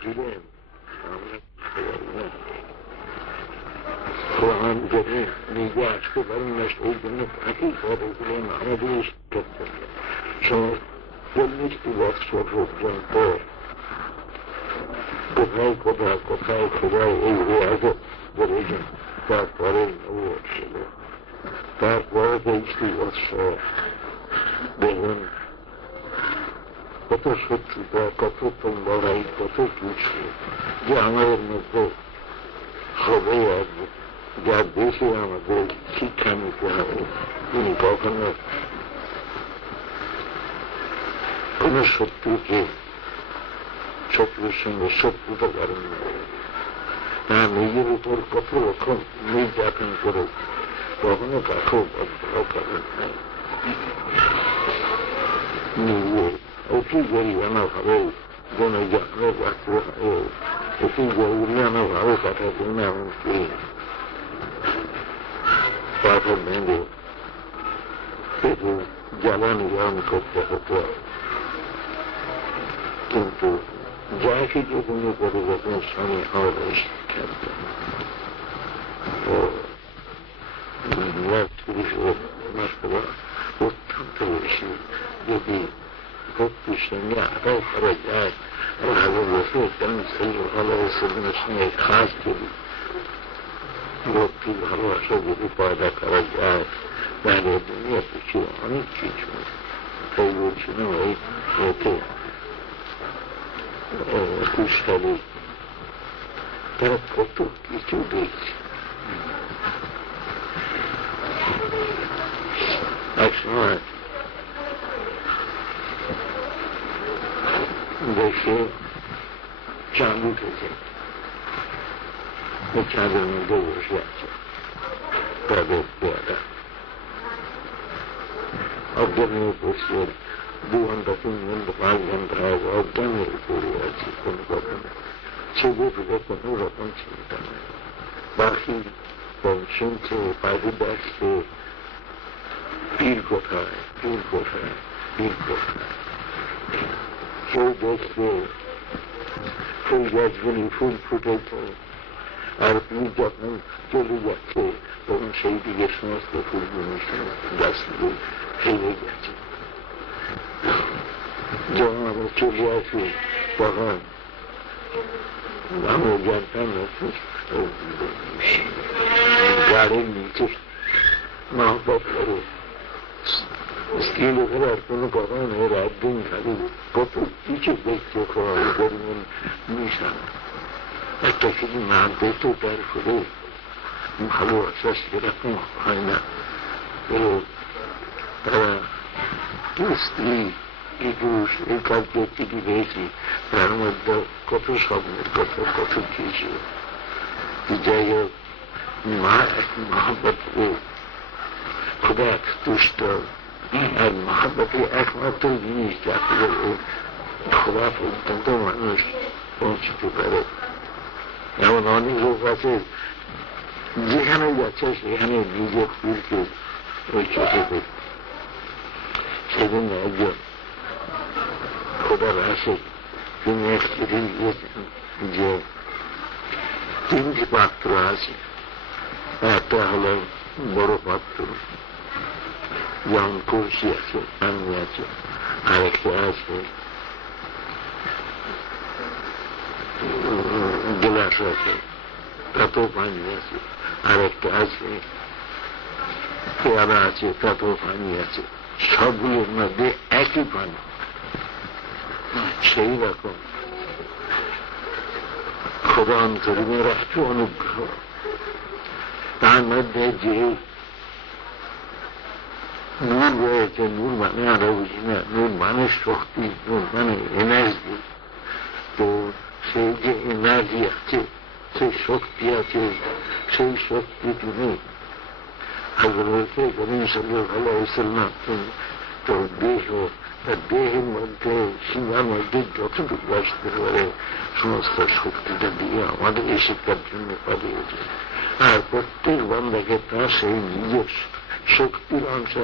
ছিলেন কোরআন জেনে নিজে আসতে পারেন না, সেই জন্য তাকেই কতগুলেন আমাদের 40টি বৎসর পর্যন্ত কোথায় কোথায় কোথায় কোথায় এই আজব বলেছেন। তারপরে ছিল, তারপরে 23টি বৎসর দেখুন কত শত্রুতা, কত লড়াই, কত কিছু যে আমাদের মধ্যে হবে আসবে, যার দেশে আমাদের শিক্ষা নিতে হবে। তিনি কখনো কোন শত্রুকে শত্রুর সঙ্গে শত্রুতা করেন না, তার নিজের উপর কত রকম নির্যাতন করে কখনো কাকেও বদলাও করেন না। নিজে অতি গরিবানা ভাবে জনজানের রাখতে হবে, অতি গরিবানা ভাবে কাটাবেন না, এমনকি পাথর ভেঙে পেটে জ্বালানি গ্রহণ করতে হতো। কিন্তু যা কিছু কোনো পরিবর্তনের স্বামী আমাদের শিক্ষা দেন অত্যন্ত বেশি যদি ভক্তির সঙ্গে আদায় করা যায়, ভালো বসে সেই ভালোবাসার সঙ্গে খাস যদি ভক্তির ভালোবাসা যদি পয়দা করা যায়, তাহলে দুনিয়া কিছু অনেক কিছু এই বলছিলাম এই এতে কুশালী তারা কত কিছু দেখছে। এক সময় দেশে চাঁদ উঠেছে, চাঁদের মধ্যে বসে আছে তাদের পেয়ারা, অজ্ঞান হয়ে বসে 2 ঘন্টা 3 ঘন্টা 5 ঘন্টা অজ্ঞান হয়ে পড়ে আছে। কোনো রকম ছেলে পেলে কোনো রকম চিন্তা নেই, পাখি শুনছে, পাখি দেখছে পীর কোথায়, পীর কোথায়, পীর কোথায়। কেউ দেখছে ফুল গাছগুলি ফুল ফুটেছে, আর পীর যখন চলে যাচ্ছে তখন সেই দিকে সমস্ত ফুলগুলি গাছগুলি ফেলে গেছে। যখন আমরা চলে আসি তখন আমরা জানতাম গাড়ির নিচে মহব্বত করে স্ত্রী লোকের আর কোনো কথা নেই, রাত দিন খালি কত কিছু দেখতে গরিবের মিশানো, একটা শুধু না দেখতে তার ফলে ভালোবাসা সেরকম হয় না। তারা স্ত্রী কি পুরুষ এই কার্য টিকে রয়েছে, তার মধ্যে কত স্বপ্নের কথা, কত কিছু। যাই হোক, মহাব্বতকে খুব এক তুষ্ট, আর মহাব্বতের একমাত্র জিনিস যাকে খোলা পর্যন্ত মানুষ পৌঁছতে পারে। এমন অনেক লোক আছে যেখানে যাচ্ছে সেখানে নিজের পীরকে ওই চোখে দেখে। সেজন্য একজন খোদার আসে, তিনি এক চিঠি দিয়েছেন যে 3টি পাত্র আছে, একটা হলো বড় পাত্র, যেমন কলসি আছে, পানি আছে, আরেকটা আছে গ্লাস আছে, তাতেও পানি আছে, আরেকটা আছে পেয়ারা আছে, তাতেও পানি আছে, সবগুলোর মধ্যে একই পানি। সেই রকম খোদা অন্তরিমের একটু অনুগ্রহ, তার মধ্যে যে নূর রয়েছে, নূর মানে আরো বুঝি না, নূর মানে শক্তি, নূর মানে এনার্জি। তো সেই যে এনার্জি আছে, সেই শক্তি আছে, সেই শক্তি তিনি হযরত করিম সাল্লাল্লাহু আলাইহি ওয়াসাল্লাম তো দেহের মধ্যে সীমার মধ্যে যতটুকু আসতে পারে সমস্ত শক্তিটা দিয়ে আমাদের এই শিক্ষার জন্য পাঠিয়েছে। আর প্রত্যেক বান্দাকে তার সেই নিজের শক্তির অংশ